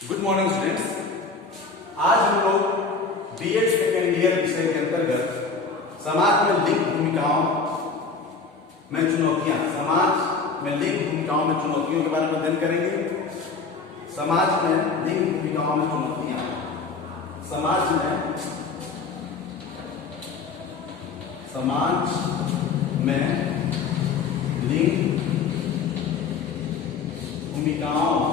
Good morning students. आज हम लोग बीएड सेकेंड ईयर विषय के अंतर्गत समाज में लिंग भूमिकाओं में चुनौतियां के बारे में अध्ययन करेंगे। समाज में लिंग भूमिकाओं में चुनौतियां, समाज में लिंग भूमिकाओं में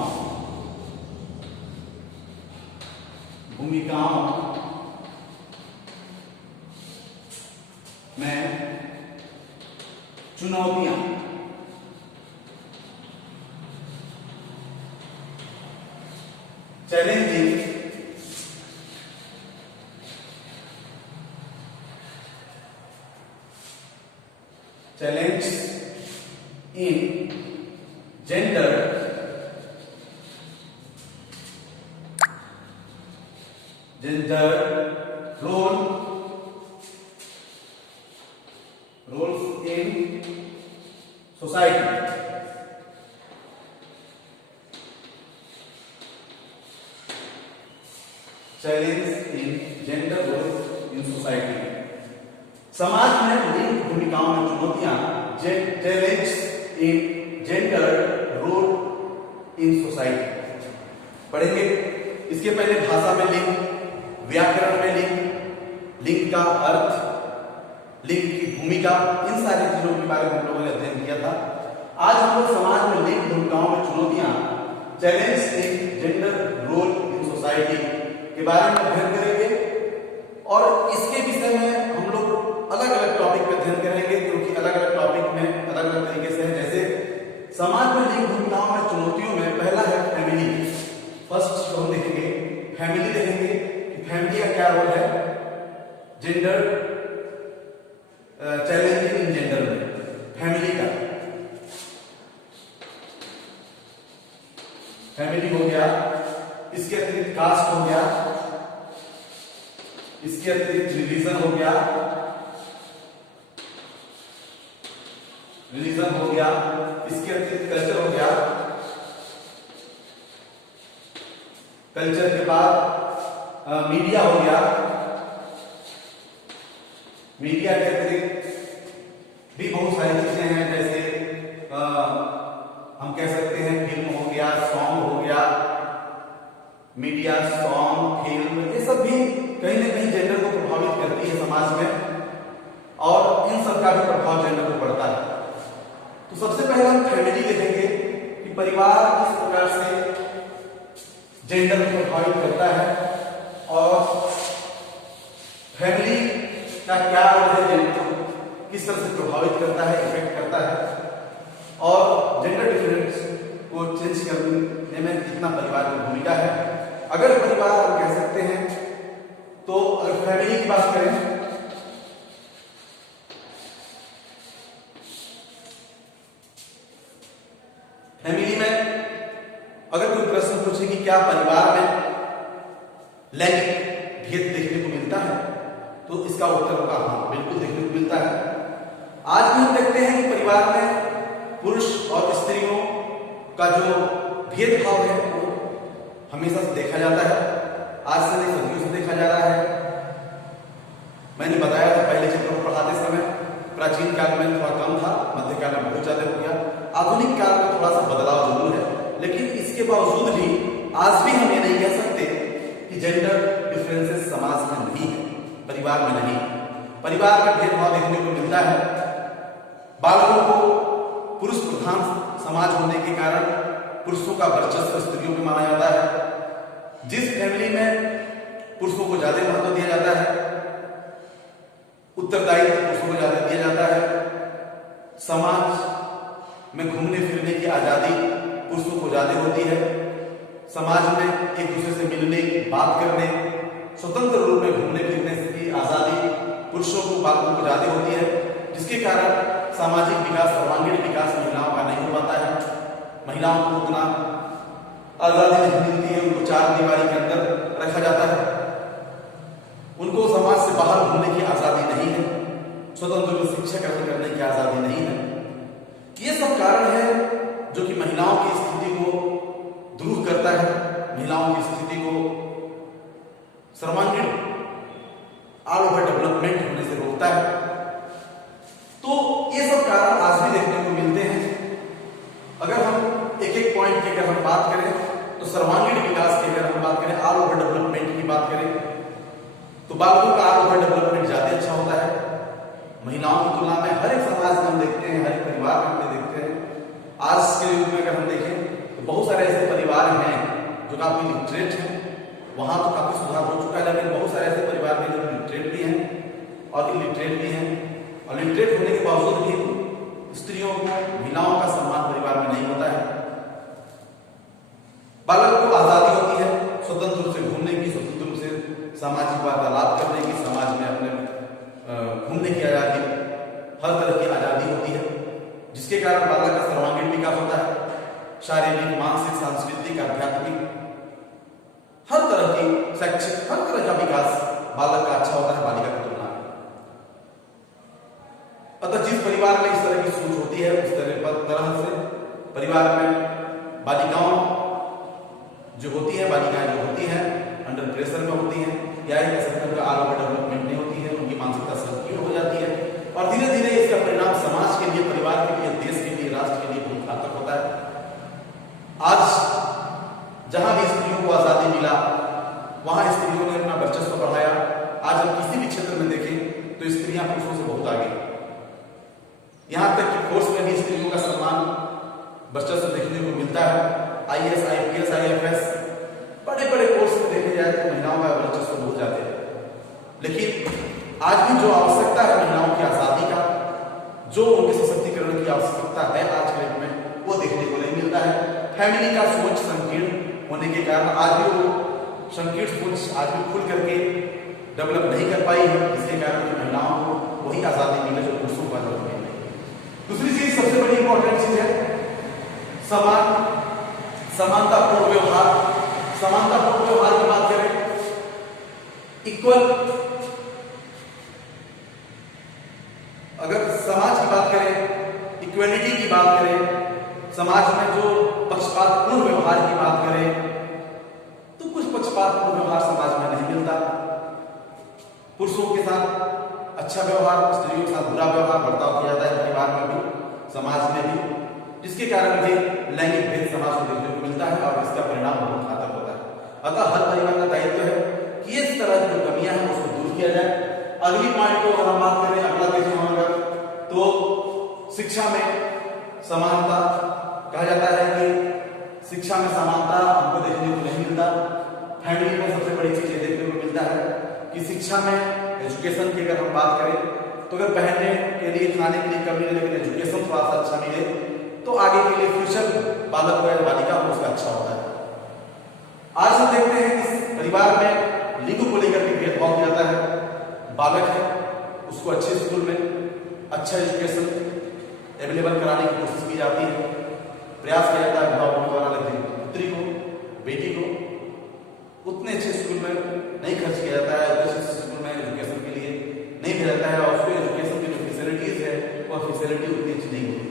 चुनौतियां। Challenging challenge in gender roles in society। Challenge in gender roles in society. समाज में लिंग भूमिकाओं में चुनौतियां, challenge in gender role in society पढ़ेंगे। इसके पहले भाषा में लिंग, व्याकरण में लिंग का अर्थ, लिंग की भूमिका, इन सारी चीजों के बारे में हम लोगों ने अध्ययन किया था। आज हम लोग समाज में लिंग भूमिकाओं में चुनौतियां, challenge in gender role in society के बारे में अध्ययन करेंगे। और इसके विषय में हम लोग अलग अलग टॉपिक पे अध्ययन करेंगे, क्योंकि अलग अलग टॉपिक में अलग अलग तरीके से है। जैसे समाज में लिंग भूमिकाओं में चुनौतियों में पहला है फैमिली। फर्स्ट हम देखेंगे फैमिली, देखेंगे कि फैमिली का क्या रोल है जेंडर चैलेंजिंग इन जेंडर में। फैमिली हो गया, इसके अतिरिक्त कास्ट हो गया, इसके अतिरिक्त रिलीजन हो गया, इसके अतिरिक्त कल्चर हो गया। कल्चर के बाद मीडिया हो गया, मीडिया के अतिरिक्त भी बहुत सारी चीजें हैं। जैसे हम कह सकते हैं फिल्म हो गया, सॉन्ग हो गया, मीडिया, सॉन्ग, फिल्म, ये सब भी कहीं ना कहीं जेंडर को प्रभावित करती है समाज में, और इन सब का भी प्रभाव जेंडर को पड़ता है। तो सबसे पहले हम फैमिली देखेंगे कि परिवार किस प्रकार से जेंडर को प्रभावित करता है, और फैमिली का क्या रोल है जेंडर को किस तरह से प्रभावित करता है, इफेक्ट करता है, और जेंडर डिफरेंस को चेंज करने में कितना परिवार की भूमिका है। अगर परिवार हम कह सकते हैं, तो अगर फैमिली की बात करें, फैमिली में अगर कोई प्रश्न पूछे कि क्या परिवार में लैंगिक भेद देखने को मिलता है, तो इसका उत्तर होगा हाँ, बिल्कुल देखने को मिलता है। आज भी हम देखते हैं कि परिवार में पुरुष और स्त्रियों का जो भेदभाव है वो हमेशा से देखा जाता है। आज से नहीं, सदियों से देखा जा रहा है। मैंने बताया था पहले चित्रों को पढ़ाते समय, प्राचीन काल में थोड़ा कम था, मध्यकाल में बहुत ज्यादा हो गया, आधुनिक काल में थोड़ा सा बदलाव जरूर है। लेकिन इसके बावजूद भी आज भी हम ये नहीं कह सकते कि जेंडर डिफरेंसेस समाज में नहीं है, परिवार में नहीं। परिवार में भेदभाव देखने को मिलता है। बालकों को पुरुष प्रधान समाज होने के कारण पुरुषों का वर्चस्व स्त्रियों में माना जाता है। जिस फैमिली में पुरुषों को ज्यादा महत्व दिया जाता है, उत्तरदायित्व पुरुषों को ज्यादा दिया जाता है, समाज में घूमने फिरने की आजादी पुरुषों को ज्यादा होती है, समाज में एक दूसरे से मिलने, बात करने, स्वतंत्र रूप में घूमने फिरने की आजादी पुरुषों को, बालकों को ज्यादा होती है, जिसके कारण सामाजिक विकास, सर्वांगीण विकास महिलाओं का नहीं हो पाता है। महिलाओं को उतना आजादी नहीं मिलती है, उनको चार दीवारी के अंदर रखा जाता है, उनको समाज से बाहर घूमने की आजादी नहीं है, स्वतंत्र रूप से शिक्षा ग्रहण करने की आजादी नहीं है। ये सब कारण है जो कि महिलाओं की स्थिति को दूर करता है, महिलाओं की तो ये सब कारण आज भी देखने को मिलते हैं। अगर हम एक एक पॉइंट की अगर हम बात करें तो सर्वांगीण विकास की अगर हम बात करें, ऑल ओवर डेवलपमेंट की बात करें, तो बालकों का ऑल ओवर डेवलपमेंट ज्यादा अच्छा होता है महिलाओं की तुलना में। हर एक समाज में हम देखते हैं, हर एक परिवार में हम देखते हैं। आज के युग में अगर हम देखें तो बहुत सारे ऐसे परिवार हैं जो काफी लिटरेट हैं, वहां तो काफी सुधार हो चुका है, लेकिन बहुत सारे ऐसे परिवार भी जो लिटरेट भी हैं और इलिटरेट भी हैं। और लिटरेट होने के बावजूद भी स्त्रियों को, महिलाओं का सम्मान परिवार में नहीं होता है। बालक को आजादी होती है स्वतंत्र रूप से घूमने की, स्वतंत्र रूप से सामाजिक वार्तालाप करने की, समाज में अपने घूमने की आजादी, हर तरह की आजादी होती है, जिसके कारण बालक का सर्वांगीण विकास होता है। शारीरिक, मानसिक, सांस्कृतिक, आध्यात्मिक, हर तरह की, शैक्षिक, हर तरह का विकास बालक का अच्छा होता है बालिका की तुलना में। अतः जिस परिवार में इस तरह की सोच होती है, उस तरह से परिवार में बालिकाओं जो होती है, बालिकाएं जो होती हैं अंडर प्रेशर में होती हैं, या एक कह सकते हैं ऑल ओवर डेवलपमेंट नहीं होती है, उनकी मानसिकता संकीर्ण हो जाती है और धीरे धीरे इसका परिणाम समाज के लिए, परिवार के लिए, देश के लिए, राष्ट्र के लिए बहुत घातक होता है। आज जहां भी स्त्रियों को आजादी मिला, वहां स्त्रियों ने अपना वर्चस्व बढ़ाया। आज हम किसी भी क्षेत्र में देखें तो स्त्रियां पुरुषों से बहुत आगे, यहां तक कि फोर्स में भी स्त्रियों का सम्मान, वर्चस्व देखने को मिलता है। IAS, IPS, IFS, बड़े बड़े कोर्स में देखे जाए तो महिलाओं का वर्चस्व बहुत ज्यादा है। लेकिन आज भी जो आवश्यकता है महिलाओं की आजादी का, जो उनके सशक्तिकरण की आवश्यकता है आज के डेट में, वो देखने को नहीं मिलता है। फैमिली का सोच संकीर्ण होने के कारण आज भी वो संकीर्ण सोच आज भी खुल करके डेवलप नहीं कर पाई है, जिसके कारण महिलाओं को वही आजादी मिले जो पुरुषों को आजादी मिले। दूसरी चीज, सबसे बड़ी इंपॉर्टेंट चीज है समानतापूर्ण व्यवहार। समानतापूर्ण व्यवहार की बात करें, इक्वल, अगर समाज की बात करें, इक्वलिटी की बात करें, समाज में जो पक्षपातपूर्ण व्यवहार की बात करें, तो कुछ पक्षपातपूर्ण व्यवहार समाज में नहीं मिलता। पुरुषों के साथ अच्छा व्यवहार, स्त्रियों के साथ बुरा व्यवहार, बर्ताव किया जाता है परिवार में भी, समाज में भी, जिसके कारण भी लैंगिक भेद समाज में देखने को मिलता है और इसका परिणाम बहुत घातक होता है। अतः हर परिवार का दायित्व है कि इस तरह की जो कमियां हैं उसको दूर किया जाए। अगली पॉइंट को अगर हम बात करें, अगला देखें हम अगर, तो शिक्षा में समानता कहा जाता है कि शिक्षा में समानता हमको देखने को नहीं मिलता। फैमिली में सबसे बड़ी चीज देखने को मिलता है कि शिक्षा में, एजुकेशन की अगर हम बात करें तो अगर पहनने के लिए, खाने के लिए कम मिले, लेकिन एजुकेशन थोड़ा सा अच्छा मिले तो आगे के लिए फ्यूचर बालक हो या बालिका हो उसका अच्छा होता है। आज हम देखते हैं कि परिवार में लिंग को लेकर के भेदभाव किया जाता है। बालक है, उसको अच्छे स्कूल में अच्छा एजुकेशन अवेलेबल कराने की कोशिश की जाती है, प्रयास किया जाता है अभिभावकों द्वारा, लेकिन पुत्री को, बेटी को उतने अच्छे स्कूल में नहीं खर्च किया जाता है, अच्छे स्कूल में एजुकेशन के लिए नहीं भेजा जाता है और उसको एजुकेशन की जो फैसिलिटीज है वह फैसिलिटी उतनी अच्छी नहीं होती।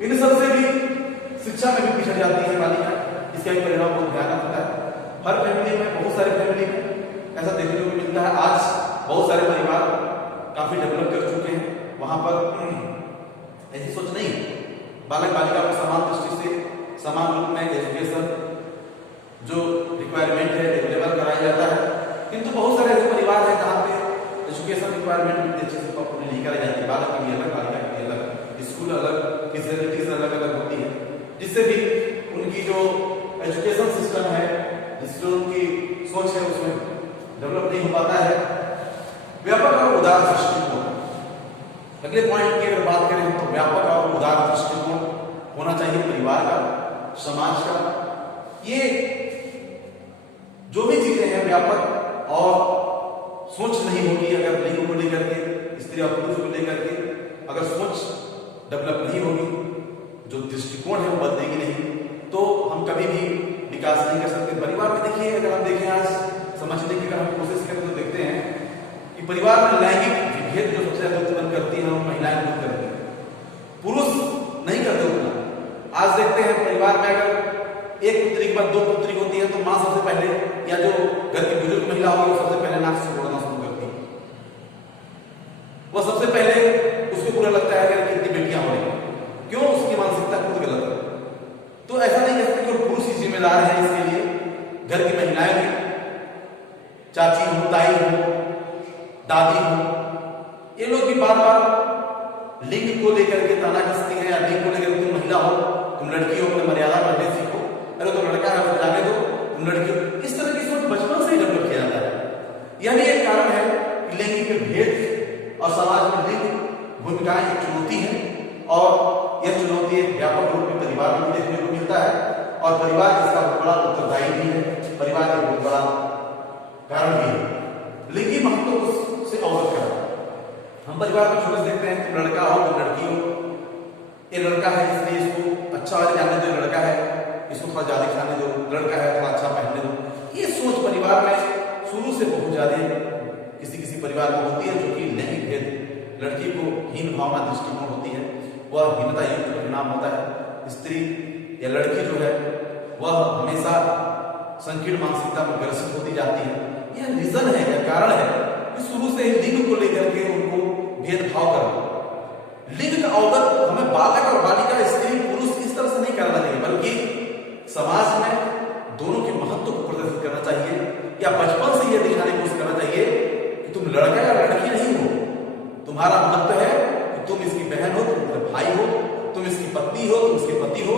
इन सबसे भी शिक्षा में भी पिछड़ जाती है बालिका, इसका भी परिणाम बहुत भयानक होता है। हर फैमिली में, बहुत सारे फैमिली में ऐसा देखने को मिलता है। आज बहुत सारे परिवार काफी डेवलप कर चुके हैं, वहां पर ऐसी सोच नहीं, बालक बालिका को समान दृष्टि से, समान रूप में एजुकेशन जो रिक्वायरमेंट है अवेलेबल कराया जाता है। किंतु बहुत सारे ऐसे परिवार हैं जहाँ पे एजुकेशन रिक्वायरमेंट इतने अच्छे से पूरी नहीं कराई जाती, बालक के लिए अलग, बालिका के लिए अलग, स्कूल अलग, फैसिलिटीज अलग अलग होती है, जिससे भी उनकी जो एजुकेशन सिस्टम है, जिससे उनकी सोच है उसमें डेवलप नहीं हो पाता है। व्यापक और उदार दृष्टिकोण, अगले पॉइंट की अगर बात करें तो व्यापक और उदार दृष्टिकोण होना चाहिए परिवार का, समाज का। ये जो भी चीजें हैं व्यापक और सोच नहीं होगी अगर लिंग को लेकर के, स्त्री और पुरुष को लेकर के अगर सोच डेवलप नहीं होगी, जो दृष्टिकोण है वो बदलेगी नहीं, तो हम कभी भी विकास नहीं कर सकते। परिवार में देखिए, अगर हम देखें आज समझने की अगर हम कोशिश करें तो देखते हैं कि परिवार में लैंगिक विभेद जो सबसे ज्यादा उत्पन्न करती है वो महिलाएं खुद करती है, पुरुष नहीं करते उतना। आज देखते हैं परिवार में अगर एक पुत्री के बाद दो पुत्री होती है तो माँ सबसे पहले, या जो घर की बुजुर्ग महिला होगी वो सबसे पहले नाक से बोलना शुरू करती है, वो सबसे पहले उसको पूरा लिंग को लेकर के ताना कसती है, या लिंग को लेकर तुम महिला हो, तुम लड़की हो, अपनी मर्यादा बढ़ने सीखो, अरे तो लड़का है तो जाने दो, तुम लड़की हो, इस तरह की सोच बचपन से ही डेवलप किया जाता है। यह भी एक कारण है कि लैंगिक भेद और समाज में लिंग भूमिकाएं एक चुनौती है, और यह चुनौती एक व्यापक रूप में परिवार में देखने को मिलता है, और परिवार इसका बहुत बड़ा उत्तरदायी भी है, परिवार का बहुत बड़ा कारण भी है। लिंगी महत्व से अवगत करा, हम परिवार में छोटे देखते हैं, तुम लड़का हो तुम लड़की हो, ये लड़का है इसलिए इसको अच्छा वाले जाने दो, लड़का है इसको थोड़ा ज्यादा खाने दो, लड़का है थोड़ा अच्छा पहनने दो। ये सोच परिवार में शुरू से बहुत ज्यादा किसी किसी परिवार में होती है, जो कि लैंगिक भेद, लड़की को हीन भावना दृष्टिकोण होती है, वह हीनता युक्त परिणाम होता है। स्त्री या लड़की जो है वह हमेशा संकीर्ण मानसिकता में ग्रसित होती जाती है। यह रीजन है, यह कारण है कि शुरू से ही लिंग को लेकर के उनको भेदभाव करना। लिंग का अवगत हमें बालक और बालिका, स्त्री पुरुष इस तरह से नहीं करना चाहिए, बल्कि समाज में दोनों के महत्व को प्रदर्शित करना चाहिए, या बचपन से यह दिखाने की कोशिश करना चाहिए कि तुम लड़का या लड़की नहीं हो, तुम्हारा महत्व है कि तुम इसकी बहन हो, तुम इसका भाई हो, तुम इसकी पत्नी हो, तुम इसके पति हो।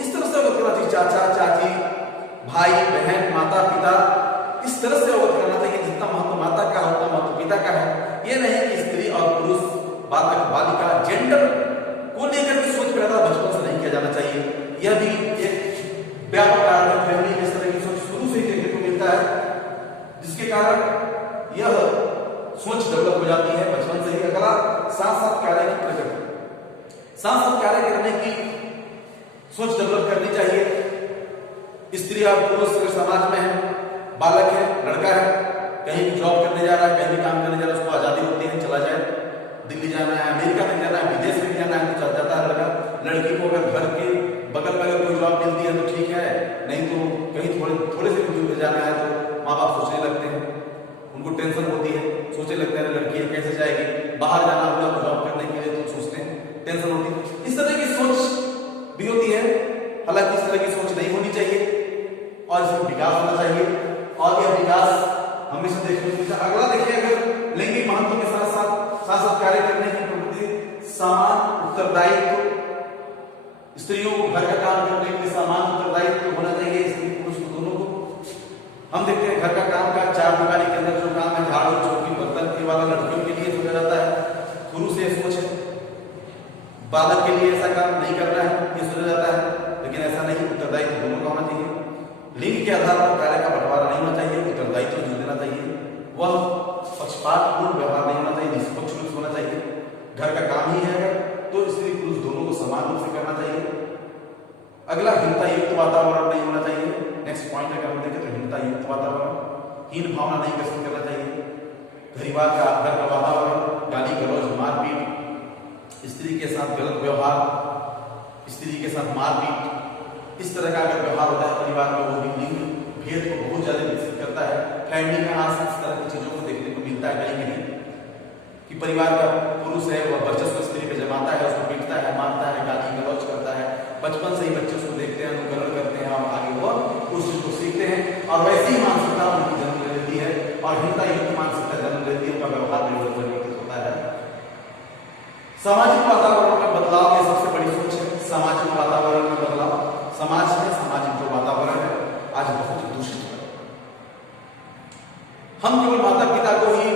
इस तरह से अवगत करना चाहिए, चाचा चाची, भाई बहन, माता पिता, इस तरह से अवगत करना चाहिए। जितना महत्व माता का है उतना महत्व पिता का है। यह नहीं कि स्त्री और पुरुष, बालक बालिका, जेंडर को लेकर के सोच पैदा बचपन से नहीं किया जाना चाहिए। यह भी एक व्यापक कारण है, फैमिली में इस तरह की सोच शुरू से ही देखने को मिलता है, जिसके कारण यह सोच डेवलप हो जाती है बचपन से ही। अगला साथ साथ कार्य की प्रकृति, साथ साथ कार्य करने की सोच डेवलप करनी चाहिए। स्त्री और पुरुष अगर समाज में है, बालक है, लड़का है, कहीं भी जॉब करने जा रहा है, कहीं भी काम करने जा रहा है, उसको आजादी होती है, चला जाए, दिल्ली जाना है, अमेरिका में जाना है, विदेश में जाना है तो चल जाता है लड़का। लड़की को अगर घर के बगल में अगर कोई जॉब मिलती है तो ठीक है, नहीं तो कहीं थोड़े से दूर पे जाना है तो माँ बाप सोचने लगते हैं, उनको टेंशन होती है, सोचने लगते हैं लड़की है कैसे जाएगी, बाहर जाना होगा जॉब करने के लिए तो सोचते हैं, टेंशन होती है। इस तरह की सोच भी होती है, हालांकि इस तरह की सोच नहीं होनी चाहिए और इसमें विकास होना चाहिए, और यह विकास हमेशा देखने को मिलता है। अगला देखिए, अगर लैंगिक महत्व के साथ साथ कार्य करने की प्रवृत्ति, समान उत्तरदायित्व, स्त्रियों को घर का काम करने के लिए समान उत्तरदायित्व होना चाहिए, स्त्री पुरुष को दोनों को। हम देखते हैं घर का काम का चार दीवारी के अंदर जो काम है, झाड़ू चौकी बर्तन के वाला लड़कियों के लिए सोचा जाता है, शुरू से सोच है। बालक के लिए ऐसा काम नहीं करना है, ये सोचा जाता है, लेकिन ऐसा नहीं, उत्तरदायित्व दोनों का होना चाहिए। लिंग के आधार पर कार्य का बंटवारा नहीं होना चाहिए, उत्तरदायित्व जो देना चाहिए वह पक्षपातपूर्ण व्यवहार नहीं होना चाहिए, निष्पक्ष रूप से होना चाहिए। घर का काम ही है तो स्त्री पुरुष दोनों को समान रूप से करना चाहिए। अगला, हिंसा युक्त वातावरण नहीं होना चाहिए। नेक्स्ट पॉइंट अगर हम देखें तो हिंसा युक्त वातावरण, हीन भावना नहीं ग्रसित करना चाहिए। परिवार का घर का वातावरण, गाली गलौज, मारपीट, स्त्री के साथ गलत व्यवहार, स्त्री के साथ मारपीट, इस तरह का अगर व्यवहार होता है परिवार में, वो भी लिंग भेद को बहुत ज्यादा विकसित करता है। फैमिली में आज इस तरह की चीजों को देखने को मिलता है कहीं कहीं कि परिवार का पुरुष है वह वर्चस्व स्त्री पे जमाता है, उसको पीटता है, मारता है, गाली गलौज करता है। बचपन से ही बच्चे उसको देखते हैं, अनुकरण करते हैं और आगे वो उस चीज को सीखते हैं, और वैसी ही मानसिकता उनकी जन्म ले लेती है और हिंसा युक्त मानसिकता जन्म लेती है, उनका व्यवहार परिवर्तित होता है। सामाजिक वातावरण में बदलाव की सबसे बड़ी सोच है सामाजिक वातावरण में बदलाव। समाज में सामाजिक जो वातावरण है आज बहुत दूषित है। हम केवल माता पिता को ही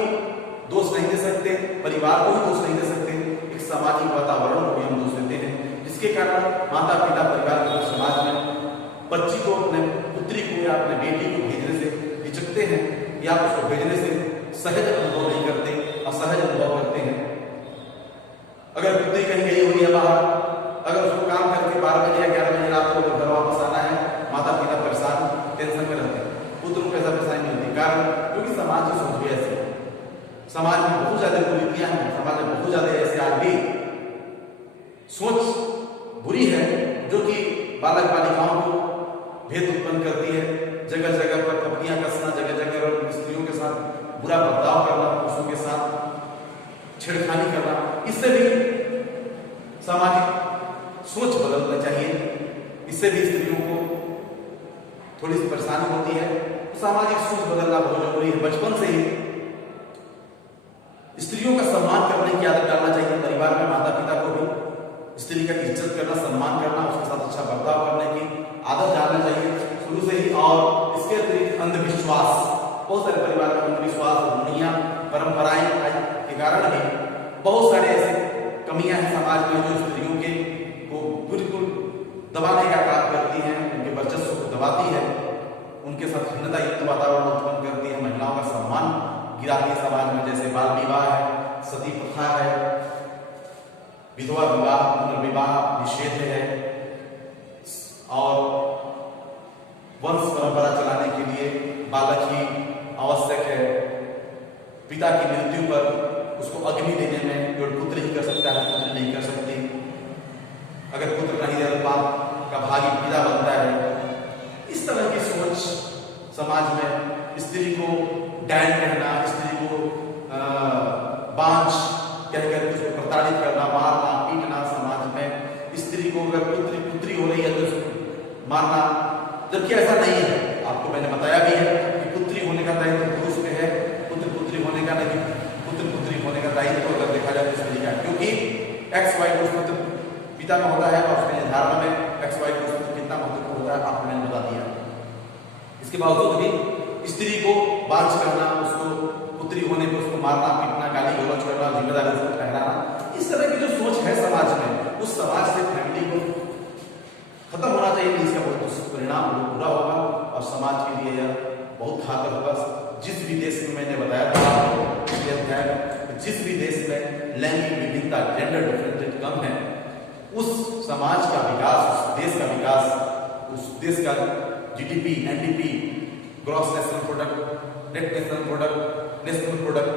दोष नहीं दे सकते, परिवार को ही दोष नहीं दे सकते, एक सामाजिक वातावरण को भी हम दोष देते हैं, जिसके कारण माता पिता परिवार के समाज में बच्ची को, अपने पुत्री को या अपने बेटी को भेजने से हिचकते हैं, या उसको भेजने से सहज अनुभव नहीं करते, असहज अनुभव करते हैं। अगर पुत्री कहीं गई हुई है बाहर, अगर उसको काम करके 12 बजे या 11 बजे रात को घर वापस आना है, माता पिता परेशान, टेंशन में रहते हैं, पुत्र को कैसा परेशानी नहीं होती, कारण क्योंकि समाज की सोच भी ऐसी है। समाज में बहुत ज्यादा कुरीतियां हैं, समाज में बहुत ज्यादा ऐसे आज भी सोच बुरी है जो कि बालक बालिकाओं को भेद उत्पन्न करती है। जगह जगह पर कपड़ियां कसना, जगह जगह पर स्त्रियों के साथ बुरा बर्ताव करना, पुरुषों के साथ छेड़खानी करना, इससे भी सामाजिक सोच बदलना चाहिए। इससे भी स्त्रियों को थोड़ी सी परेशानी होती है। सामाजिक सोच बदलना बहुत जरूरी है। बचपन से ही स्त्रियों का सम्मान करने की आदत डालना चाहिए। परिवार में माता पिता को स्त्री का इज्जत करना, सम्मान करना, उसके साथ अच्छा बर्ताव करने की आदत डालना चाहिए शुरू से ही। और इसके अतिरिक्त अंधविश्वास, बहुत सारे परिवार में अंधविश्वास, रूढ़ियां, परंपराएं के कारण भी बहुत सारे ऐसे कमियां हैं समाज में जो स्त्रियों के को बिल्कुल दबाने का काम करती हैं, उनके वर्चस्व को दबाती है, उनके साथ भिन्नता युक्त वातावरण उत्पन्न करती है, महिलाओं का सम्मान गिराती है समाज में। जैसे बाल विवाह है, सती प्रथा है, विधवा विवाह, पुनर्विवाह निषेध है, और वंश परंपरा चलाने के लिए बालक ही आवश्यक है। पिता की मृत्यु पर उसको अग्नि देने में केवल पुत्र ही कर सकता है, पुत्र नहीं कर सकती। अगर पुत्र नहीं है तो बाप का भागी पिता बनता है। इस तरह की सोच समाज में, स्त्री को डैन कहना, स्त्री को बांझ कहकर उसको प्रताड़ित करना, मारना, पीटना समाज में। स्त्री को अगर पुत्री हो रही है तो उसको मारना, जबकि ऐसा नहीं है। आपको मैंने बताया भी है कि पुत्री होने का दायित्व पुरुष पे है, पुत्री होने का नहीं। पुत्री होने का दायित्व अगर देखा जाए तो स्त्री का, क्योंकि एक्स वाई को पुत्र पिता में होता है और उसमें निर्धारण में एक्स वाई को कितना महत्वपूर्ण होता है आपको मैंने बता दिया। इसके बावजूद भी स्त्री को बांझ करना, उसको पुत्री होने पर उसको मारना, पीटना, गाली गलौज करना, जिम्मेदारी उसको ठहराना, इस तरह की जो सोच है समाज में, उस समाज से फैमिली को खत्म होना चाहिए। इसका बहुत दुष्परिणाम बुरा होगा और समाज के लिए यह बहुत घातक होगा। जिस भी देश में मैंने बताया था जिस भी देश में लैंगिक विभिन्नता, जेंडर डिफरेंस कम है, उस समाज का विकास, उस देश का विकास, उस देश का GDP, NDP, gross national product, net national product, national product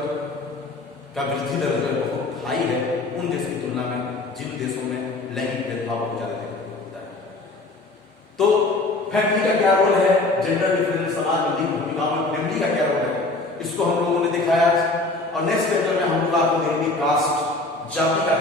का वृद्धि दर बहुत हाई है उन देशों की तुलना में जिन देशों में लैंगिक भेदभाव बहुत ज्यादा देखने होता है। तो फैमिली का क्या रोल है, जेंडर डिफरेंस समाज में लिंग भूमिकाओं में फैमिली का क्या रोल है, इसको हम लोगों ने दिखाया। और नेक्स्ट लेक्चर में हम लोग आपको देखेंगे कास्ट, जाति का